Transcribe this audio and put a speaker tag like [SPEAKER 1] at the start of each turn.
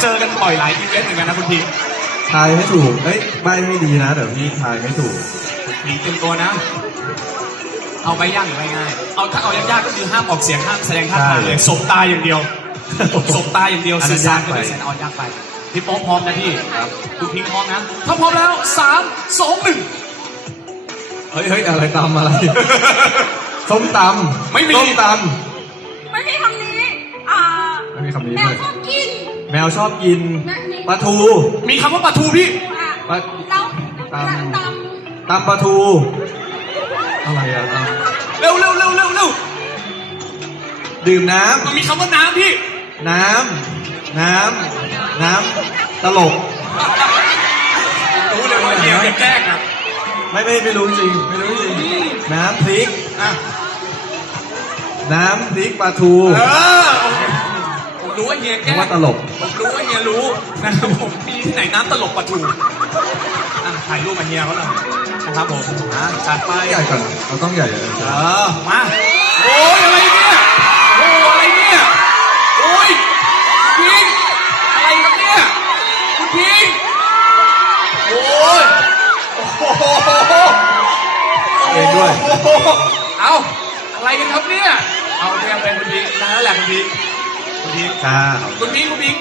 [SPEAKER 1] จอกันบ่อยหลายอีเวนต์เหมือนกันนะคุณพีค
[SPEAKER 2] ทายไม่ถูกเฮ้ยใบไม่ดีนะเดี๋ยวพี่ทายไม่ถูก
[SPEAKER 1] คุณพีคเตรียมตัวนะ เอาใบยากหรือใบง่ายเอาถ้าเอายากๆก็คือห้ามออกเสียงห้ามแสดงท่าทางเลยสบตาอย่างเดียวสบตาอย่างเดียวสื่อสารก็ไม่เสร็จเอายากไปพี่โป๊ปพร้อมนะพี่ครับคุณพีคพร้อมนะถ้าพร้อมแล้ว3 2 1
[SPEAKER 2] เฮ้ยอะไรตำอะไร ส้มตำ
[SPEAKER 1] ไม่มี
[SPEAKER 2] ส้มต
[SPEAKER 3] ไม่มีคำนี้
[SPEAKER 2] ำไม่มีคำนี้
[SPEAKER 3] แม
[SPEAKER 2] เล
[SPEAKER 3] วย ชอบกิน
[SPEAKER 2] แมวชอบกินปลาทู
[SPEAKER 1] มีคำว่าปลาทูพี่
[SPEAKER 2] ปลา
[SPEAKER 3] เราต
[SPEAKER 2] ตำปลาทูอะไรอะต
[SPEAKER 1] เร็ว
[SPEAKER 2] ำดื่มน้
[SPEAKER 1] มันมีคำว่าน้ำพี่
[SPEAKER 2] ำน้ำตลก
[SPEAKER 1] รู้เลยว่าเฮียจะแกล้งอ่ะ
[SPEAKER 2] ไม่รู้จริงไม่รู้จริงน้ำพริก
[SPEAKER 1] อ่ะ
[SPEAKER 2] น้ำพริกปลาทู
[SPEAKER 1] โอเคผมรู้ว่าเฮียแกล้ง
[SPEAKER 2] ว่าตลก
[SPEAKER 1] ผมรู้ว่าเฮียรู้นะครับผมมีที่ไหนน้ำตลกปลาทูถ่ายรูปมาเฮียเขาหน่อยนะครับผมจัดไป
[SPEAKER 2] ใหญ่ก่อนเราต้องใหญ่เลย
[SPEAKER 1] มาโอ้ยอะไรเนี่ยโอ้อะไรเนี่ยโอ้ยพิงอะไรครับเนี่ยคุณพิงโอ้ยโอ้โห
[SPEAKER 2] เองด้วย
[SPEAKER 1] เอาอะไรกันครับเนี่ยเอาเรียกเป็นคุณพิงนั่นแหละคุณพิง
[SPEAKER 2] ค่ะ
[SPEAKER 1] คุณพิง